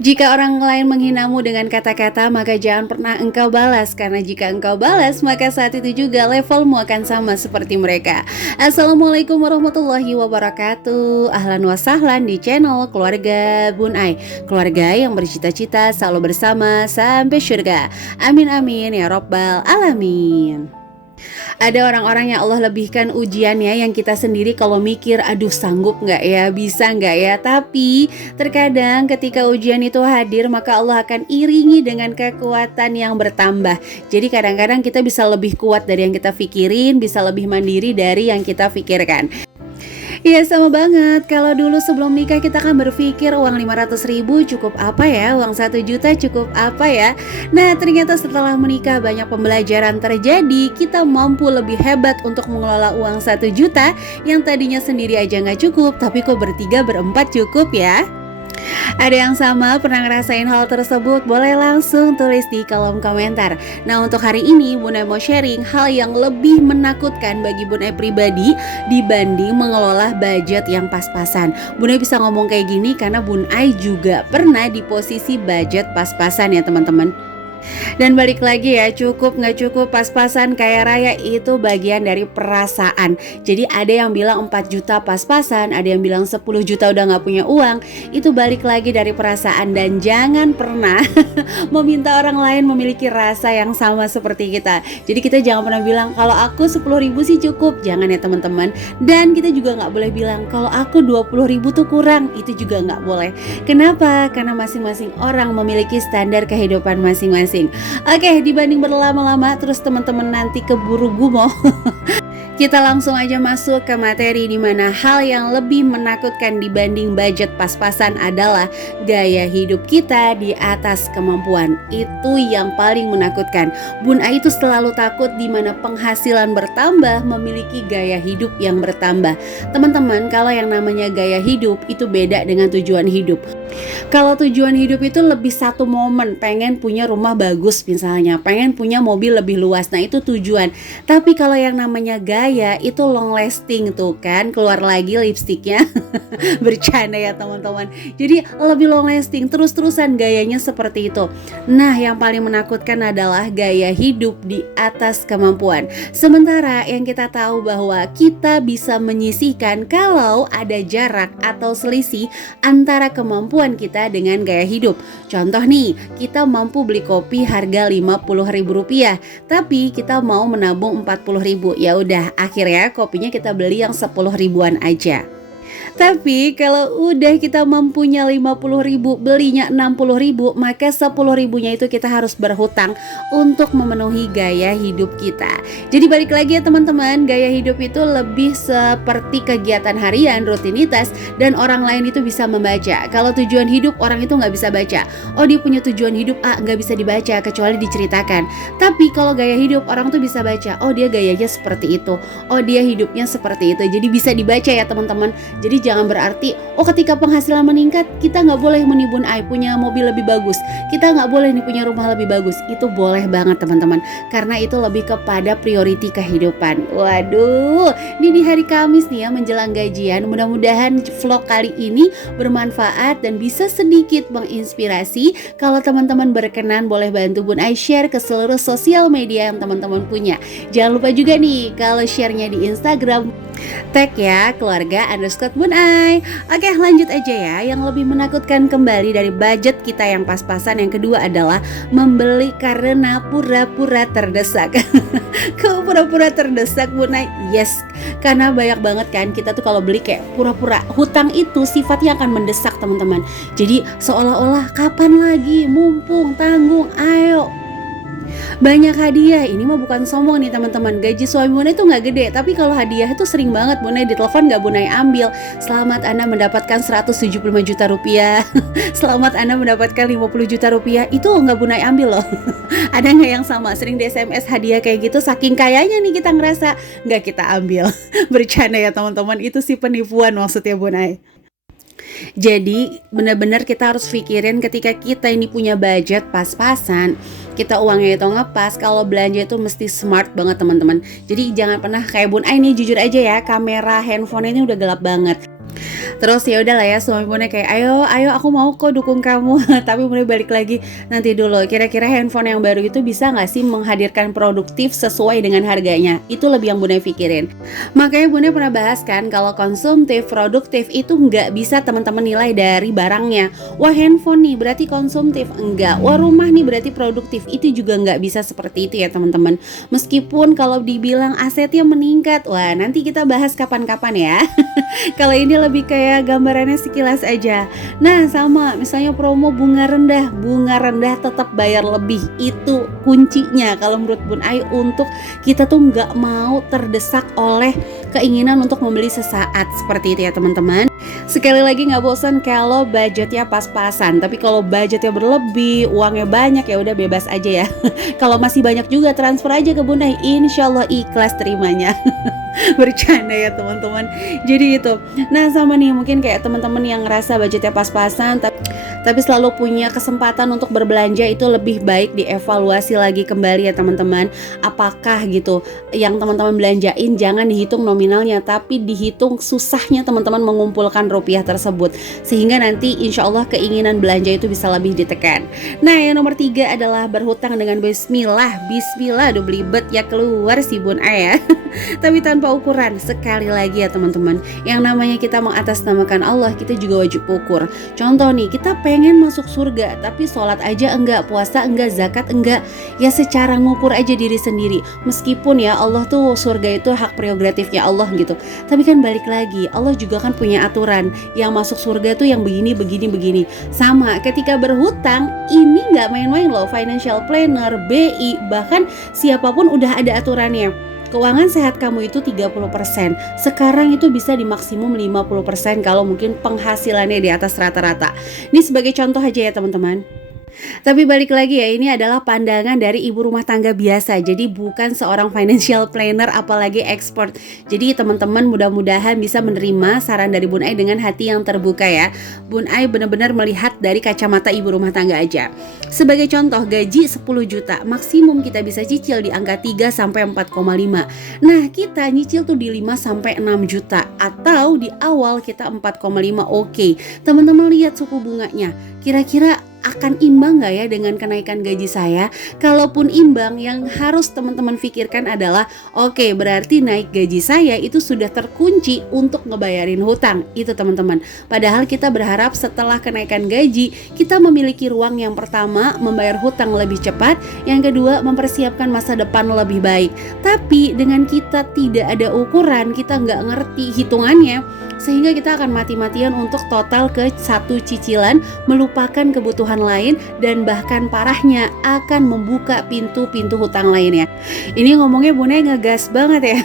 Jika orang lain menghinamu dengan kata-kata, maka jangan pernah engkau balas. Karena jika engkau balas, maka saat itu juga levelmu akan sama seperti mereka. Assalamualaikum warahmatullahi wabarakatuh. Ahlan wa sahlan di channel Keluarga Bun Ai, keluarga yang bercita-cita selalu bersama sampai surga. Amin amin ya robbal alamin. Ada orang-orang yang Allah lebihkan ujiannya yang kita sendiri kalau mikir, aduh sanggup nggak ya, bisa nggak ya. Tapi terkadang ketika ujian itu hadir, maka Allah akan iringi dengan kekuatan yang bertambah. Jadi kadang-kadang kita bisa lebih kuat dari yang kita pikirin, bisa lebih mandiri dari yang kita pikirkan. Iya sama banget. Kalau dulu sebelum nikah kita kan berpikir uang 500.000 cukup apa ya, uang 1 juta cukup apa ya. Nah ternyata setelah menikah banyak pembelajaran terjadi. Kita mampu lebih hebat untuk mengelola uang 1 juta yang tadinya sendiri aja gak cukup, tapi kok bertiga berempat cukup ya. Ada yang sama pernah ngerasain hal tersebut? Boleh langsung tulis di kolom komentar. Nah untuk hari ini Bun Ai mau sharing hal yang lebih menakutkan bagi Bun Ai pribadi dibanding mengelola budget yang pas-pasan. Bun Ai bisa ngomong kayak gini karena Bun Ai juga pernah di posisi budget pas-pasan ya teman-teman. Dan balik lagi ya, cukup nggak cukup, pas-pasan, kaya raya itu bagian dari perasaan. Jadi ada yang bilang 4 juta pas-pasan, ada yang bilang 10 juta udah nggak punya uang. Itu balik lagi dari perasaan. Dan jangan pernah meminta orang lain memiliki rasa yang sama seperti kita. Jadi kita jangan pernah bilang kalau aku 10.000 sih cukup, jangan ya teman-teman. Dan kita juga nggak boleh bilang kalau aku 20.000 tuh kurang, itu juga nggak boleh. Kenapa? Karena masing-masing orang memiliki standar kehidupan masing-masing. Oke, dibanding berlama-lama terus teman-teman nanti keburu gumoh. Kita langsung aja masuk ke materi di mana hal yang lebih menakutkan dibanding budget pas-pasan adalah gaya hidup kita di atas kemampuan. Itu yang paling menakutkan. Bun Ai itu selalu takut di mana penghasilan bertambah memiliki gaya hidup yang bertambah. Teman-teman, kalau yang namanya gaya hidup itu beda dengan tujuan hidup. Kalau tujuan hidup itu lebih satu momen, pengen punya rumah bagus misalnya, pengen punya mobil lebih luas, nah itu tujuan. Tapi kalau yang namanya gaya itu long lasting tuh kan, keluar lagi lipstiknya. Bercanda ya teman-teman. Jadi lebih long lasting, terus-terusan gayanya seperti itu. Nah yang paling menakutkan adalah gaya hidup di atas kemampuan. Sementara yang kita tahu bahwa kita bisa menyisihkan kalau ada jarak atau selisih antara kemampuan kita dengan gaya hidup. Contoh nih, kita mampu beli kopi harga Rp50.000, tapi kita mau menabung Rp40.000. Ya udah, akhirnya kopinya kita beli yang 10 ribuan aja. Tapi kalau udah kita mampunya 50.000, belinya 60.000, maka 10 ribunya itu kita harus berhutang untuk memenuhi gaya hidup kita. Jadi balik lagi ya teman-teman, gaya hidup itu lebih seperti kegiatan harian, rutinitas, dan orang lain itu bisa membaca. Kalau tujuan hidup orang itu nggak bisa baca. Oh dia punya tujuan hidup A, nggak bisa dibaca kecuali diceritakan. Tapi kalau gaya hidup orang tuh bisa baca. Oh dia gayanya seperti itu. Oh dia hidupnya seperti itu. Jadi bisa dibaca ya teman-teman. Jadi jangan berarti ketika penghasilan meningkat kita nggak boleh menipu punya mobil lebih bagus, kita nggak boleh nih punya rumah lebih bagus. Itu boleh banget teman-teman, karena itu lebih kepada priority kehidupan. Waduh, ini di hari Kamis nih ya menjelang gajian. Mudah-mudahan vlog kali ini bermanfaat dan bisa sedikit menginspirasi. Kalau teman-teman berkenan boleh bantu Bun Ai share ke seluruh sosial media yang teman-teman punya. Jangan lupa juga nih kalau sharenya di Instagram tag ya keluarga_Bun Ai. Oke lanjut aja ya. Yang lebih menakutkan kembali dari budget kita yang pas-pasan, yang kedua adalah membeli karena pura-pura terdesak. Kok pura-pura terdesak Bun Ai? Yes, karena banyak banget kan kita tuh kalau beli kayak pura-pura. Hutang itu sifatnya akan mendesak teman-teman. Jadi seolah-olah kapan lagi, mumpung, tanggung, ayo. Banyak hadiah, ini mah bukan sombong nih teman-teman. Gaji suami Bun Ai itu nggak gede, tapi kalau hadiah itu sering banget Bun Ai ditelepon nggak Bun Ai ambil. Selamat Anda mendapatkan 175 juta rupiah. Selamat Anda mendapatkan 50 juta rupiah. Itu nggak Bun Ai ambil loh. Ada nggak yang sama sering di SMS hadiah kayak gitu, saking kayanya nih kita ngerasa nggak kita ambil. Bercanda ya teman-teman, itu sih penipuan maksudnya Bun Ai. Jadi benar-benar kita harus pikirin ketika kita ini punya budget pas-pasan, kita uangnya itu ngepas, kalau belanja itu mesti smart banget teman-teman. Jadi jangan pernah kayak Bun Ai nih, jujur aja ya, kamera handphone ini udah gelap banget. Terus ya udahlah ya, suami Bunda kayak, "Ayo, ayo aku mau kok dukung kamu." Tapi Bunda balik lagi, "Nanti dulu, kira-kira handphone yang baru itu bisa nggak sih menghadirkan produktif sesuai dengan harganya?" Itu lebih yang Bunda pikirin. Makanya Bunda pernah bahas kan kalau konsumtif, produktif itu nggak bisa teman-teman nilai dari barangnya. Wah, handphone nih berarti konsumtif, enggak. Wah, rumah nih berarti produktif, itu juga nggak bisa seperti itu ya teman-teman. Meskipun kalau dibilang asetnya meningkat, wah nanti kita bahas kapan-kapan ya. Kalau ini lebih kayak gambarannya sekilas aja. Nah, sama misalnya promo bunga rendah tetap bayar lebih. Itu kuncinya kalau menurut Bun Ai untuk kita tuh nggak mau terdesak oleh keinginan untuk membeli sesaat seperti itu ya teman-teman. Sekali lagi nggak bosan kalau budgetnya pas-pasan. Tapi kalau budgetnya berlebih, uangnya banyak ya udah bebas aja ya. Kalau masih banyak juga transfer aja ke Bun Ai, insya Allah ikhlas terimanya. Bercanda ya teman-teman. Jadi itu. Nah sama nih mungkin kayak teman-teman yang ngerasa budgetnya pas-pasan tapi selalu punya kesempatan untuk berbelanja, itu lebih baik dievaluasi lagi kembali ya teman-teman. Apakah gitu yang teman-teman belanjain jangan dihitung nominalnya, tapi dihitung susahnya teman-teman mengumpulkan rupiah tersebut, sehingga nanti insya Allah keinginan belanja itu bisa lebih ditekan. Nah yang nomor 3 adalah berhutang dengan bismillah. Bismillah udah belibet ya keluar si Bun Ai ya. Tapi tanpa ukuran. Sekali lagi ya teman-teman, yang namanya kita mengatasnamakan Allah, kita juga wajib ukur. Contoh nih, kita pengen masuk surga tapi sholat aja enggak, puasa enggak, zakat enggak. Ya secara ngukur aja diri sendiri. Meskipun ya Allah tuh surga itu hak prerogatifnya Allah gitu, tapi kan balik lagi Allah juga kan punya aturan. Yang masuk surga tuh yang begini. Sama ketika berhutang, ini nggak main-main loh. Financial planner, BI, bahkan siapapun udah ada aturannya. Keuangan sehat kamu itu 30%. Sekarang itu bisa dimaksimum 50% kalau mungkin penghasilannya di atas rata-rata. Ini sebagai contoh aja ya teman-teman. Tapi balik lagi ya, ini adalah pandangan dari ibu rumah tangga biasa. Jadi bukan seorang financial planner apalagi expert. Jadi teman-teman mudah-mudahan bisa menerima saran dari Bun Ai dengan hati yang terbuka ya. Bun Ai benar-benar melihat dari kacamata ibu rumah tangga aja. Sebagai contoh, gaji 10 juta, maksimum kita bisa cicil di angka 3 sampai 4,5. Nah, kita nyicil tuh di 5 sampai 6 juta atau di awal kita 4,5. Oke. Teman-teman lihat suku bunganya. Kira-kira akan imbang gak ya dengan kenaikan gaji saya? Kalaupun imbang, yang harus teman-teman pikirkan adalah oke, berarti naik gaji saya itu sudah terkunci untuk ngebayarin hutang. Itu teman-teman. Padahal kita berharap setelah kenaikan gaji, kita memiliki ruang yang pertama membayar hutang lebih cepat, yang kedua mempersiapkan masa depan lebih baik. Tapi dengan kita tidak ada ukuran, kita nggak ngerti hitungannya, sehingga kita akan mati-matian untuk total ke satu cicilan, melupakan kebutuhan lain, dan bahkan parahnya akan membuka pintu-pintu hutang lainnya. Ini ngomongnya Bunda ngegas banget ya.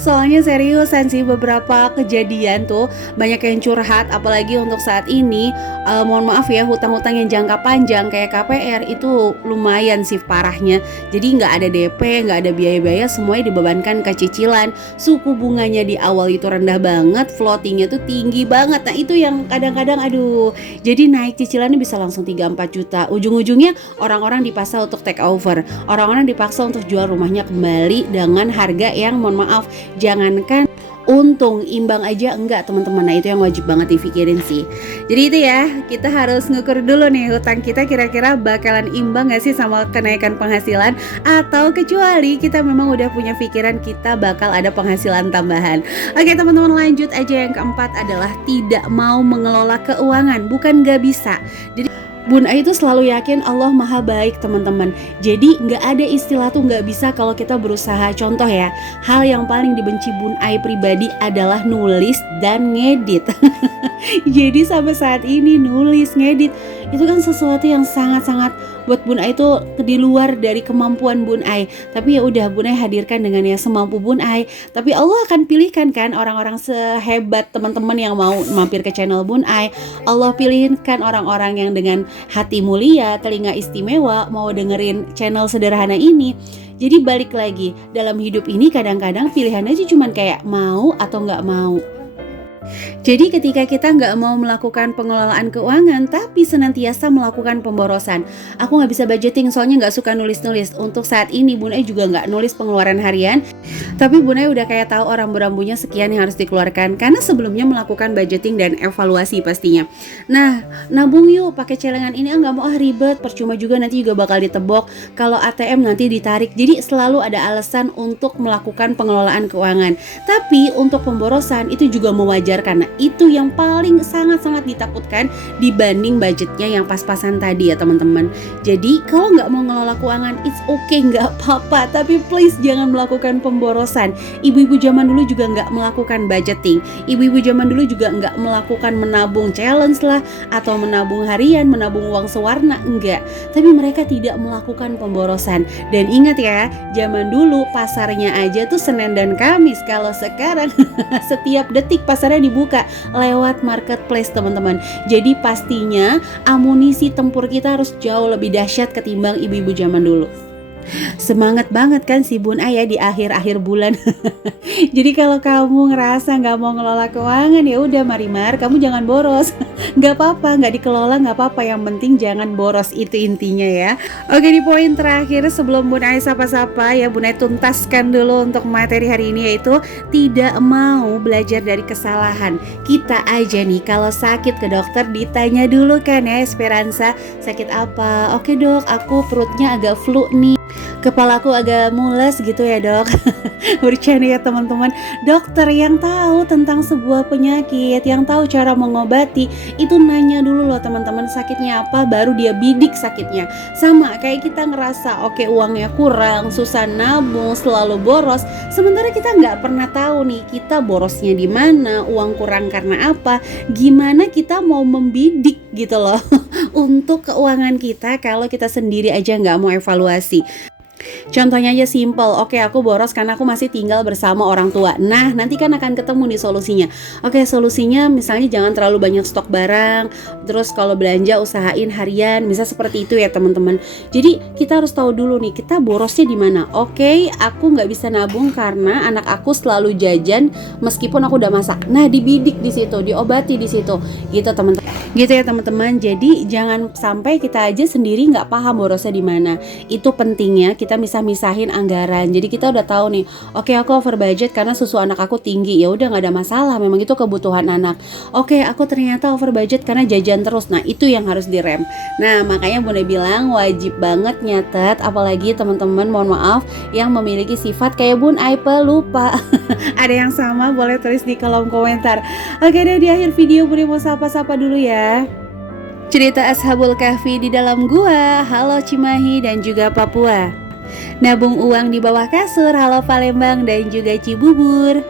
Soalnya seriusan sih, beberapa kejadian tuh banyak yang curhat, apalagi untuk saat ini. Mohon maaf ya, hutang-hutang yang jangka panjang kayak KPR itu lumayan sih parahnya. Jadi nggak ada DP, nggak ada biaya-biaya, semuanya dibebankan ke cicilan. Suku bunganya di awal itu rendah banget, floatingnya tuh tinggi banget. Nah itu yang kadang-kadang aduh, jadi naik cicilannya bisa langsung 3-4 juta. Ujung-ujungnya orang-orang dipaksa untuk take over, orang-orang dipaksa untuk jual rumahnya kembali dengan harga yang mohon maaf, jangankan untung, imbang aja enggak teman-teman. Nah itu yang wajib banget dipikirin sih. Jadi itu ya, kita harus ngukur dulu nih hutang kita kira-kira bakalan imbang gak sih sama kenaikan penghasilan, atau kecuali kita memang udah punya pikiran kita bakal ada penghasilan tambahan. Oke teman-teman, lanjut aja. Yang keempat adalah tidak mau mengelola keuangan. Bukan gak bisa, jadi Bun Ai itu selalu yakin Allah maha baik teman-teman. Jadi nggak ada istilah tuh nggak bisa kalau kita berusaha. Contoh ya, hal yang paling dibenci Bun Ai pribadi adalah nulis dan ngedit. Jadi sampai saat ini nulis, ngedit itu kan sesuatu yang sangat-sangat buat Bun Ai itu di luar dari kemampuan Bun Ai. Tapi ya udah, Bun Ai hadirkan dengan yang semampu Bun Ai. Tapi Allah akan pilihkan kan orang-orang sehebat teman-teman yang mau mampir ke channel Bun Ai. Allah pilihkan orang-orang yang dengan hati mulia, telinga istimewa, mau dengerin channel sederhana ini. Jadi balik lagi, dalam hidup ini kadang-kadang pilihannya aja cuman kayak mau atau nggak mau. Jadi ketika kita nggak mau melakukan pengelolaan keuangan tapi senantiasa melakukan pemborosan. Aku nggak bisa budgeting soalnya nggak suka nulis-nulis. Untuk saat ini Bun Ai juga nggak nulis pengeluaran harian. Tapi Bun Ai udah kayak tahu rambu-rambunya sekian yang harus dikeluarkan karena sebelumnya melakukan budgeting dan evaluasi pastinya. Nah, nabung yuk pakai celengan ini, nggak mau ribet, percuma juga nanti juga bakal ditebok. Kalau ATM nanti ditarik. Jadi selalu ada alasan untuk melakukan pengelolaan keuangan. Tapi untuk pemborosan itu juga mewajarkan. Nah, itu yang paling sangat-sangat ditakutkan dibanding budgetnya yang pas-pasan tadi ya teman-teman. Jadi kalau nggak mau ngelola keuangan, it's okay, nggak apa-apa. Tapi please jangan melakukan pemborosan. Ibu-ibu zaman dulu juga nggak melakukan budgeting. Ibu-ibu zaman dulu juga nggak melakukan menabung challenge lah, atau menabung harian, menabung uang sewarna, enggak. Tapi mereka tidak melakukan pemborosan. Dan ingat ya, zaman dulu pasarnya aja tuh Senin dan Kamis. Kalau sekarang setiap detik pasarnya dibuka lewat marketplace teman-teman. Jadi pastinya amunisi tempur kita harus jauh lebih dahsyat ketimbang ibu-ibu zaman dulu. Semangat banget kan si Bun Ai ya di akhir-akhir bulan. Jadi kalau kamu ngerasa nggak mau ngelola keuangan, ya udah Marimar, kamu jangan boros. Nggak apa-apa, nggak dikelola nggak apa-apa, yang penting jangan boros, itu intinya ya. Oke, di poin terakhir sebelum Bun Ai sapa-sapa ya, Bun Ai tuntaskan dulu untuk materi hari ini, yaitu tidak mau belajar dari kesalahan. Kita aja nih kalau sakit ke dokter ditanya dulu kan ya, Esperanza sakit apa? Oke dok, aku perutnya agak flu nih, kepalaku agak mules gitu ya dok. Bercanda ya teman-teman. Dokter yang tahu tentang sebuah penyakit, yang tahu cara mengobati, itu nanya dulu loh teman-teman sakitnya apa, baru dia bidik sakitnya. Sama kayak kita ngerasa oke, uangnya kurang, susah nabung, selalu boros, sementara kita nggak pernah tahu nih kita borosnya di mana, uang kurang karena apa. Gimana kita mau membidik gitu loh untuk keuangan kita kalau kita sendiri aja nggak mau evaluasi. Contohnya aja simple, oke aku boros karena aku masih tinggal bersama orang tua. Nah nanti kan akan ketemu nih solusinya. Oke, solusinya misalnya jangan terlalu banyak stok barang. Terus kalau belanja usahain harian, bisa seperti itu ya teman-teman. Jadi kita harus tahu dulu nih kita borosnya di mana. Oke, aku nggak bisa nabung karena anak aku selalu jajan meskipun aku udah masak. Nah dibidik di situ, diobati di situ, gitu teman-teman. Gitu ya teman-teman. Jadi jangan sampai kita aja sendiri nggak paham borosnya di mana. Itu pentingnya kita misah-misahin anggaran. Jadi kita udah tahu nih, oke aku over budget karena susu anak aku tinggi, ya udah nggak ada masalah, memang itu kebutuhan anak. Oke, aku ternyata over budget karena jajan terus, nah itu yang harus direm. Nah makanya Bunda bilang wajib banget nyatet, apalagi teman-teman mohon maaf yang memiliki sifat kayak Bun Ai pelupa. Ada yang sama boleh tulis di kolom komentar. Oke deh, di akhir video Bunda mau sapa-sapa dulu ya. Cerita Ashabul Kahfi di dalam gua, halo Cimahi dan juga Papua. Nabung uang di bawah kasur, halo Palembang dan juga Cibubur.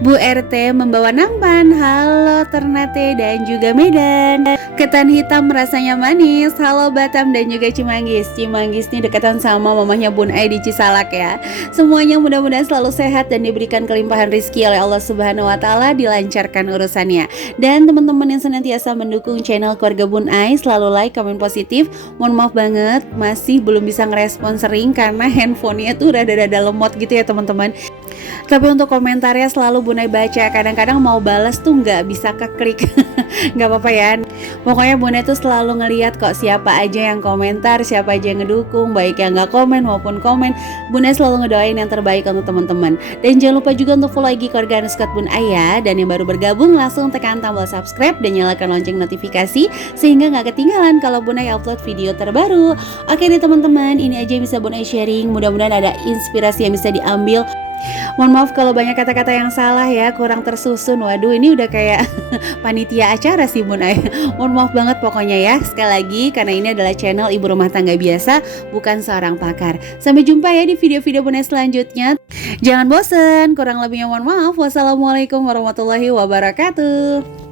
Bu RT membawa nampan, halo Ternate dan juga Medan. Ketan hitam rasanya manis, halo Batam dan juga Cimanggis. Cimanggis nih dekatan sama mamanya Bun Ai di Cisalak ya. Semuanya mudah-mudahan selalu sehat dan diberikan kelimpahan rezeki oleh Allah Subhanahu wa taala, dilancarkan urusannya. Dan teman-teman yang senantiasa mendukung channel keluarga Bun Ai, selalu like, komen positif. Mohon maaf banget masih belum bisa ngerespon sering karena handphonenya tuh rada-rada lemot gitu ya teman-teman. Tapi untuk komentarnya selalu Bun Ai baca. Kadang-kadang mau balas tuh nggak bisa keklik. Nggak apa-apa ya. Pokoknya Bun Ai tuh selalu ngeliat kok siapa aja yang komentar, siapa aja yang ngedukung, baik yang nggak komen maupun komen. Bun Ai selalu ngedoain yang terbaik untuk teman-teman. Dan jangan lupa juga untuk follow IG keluarga Nuskat Bun Ai ya. Dan yang baru bergabung langsung tekan tombol subscribe dan nyalakan lonceng notifikasi sehingga nggak ketinggalan kalau Bun Ai upload video terbaru. Oke deh teman-teman, ini aja yang bisa Bun Ai sharing. Mudah-mudahan ada inspirasi yang bisa diambil. Mohon maaf kalau banyak kata-kata yang salah ya, kurang tersusun. Waduh, ini udah kayak panitia acara sih Bun Ai. Mohon maaf banget pokoknya ya. Sekali lagi, karena ini adalah channel ibu rumah tangga biasa, bukan seorang pakar. Sampai jumpa ya di video-video Bun Ai selanjutnya. Jangan bosen, kurang lebihnya mohon maaf. Wassalamualaikum warahmatullahi wabarakatuh.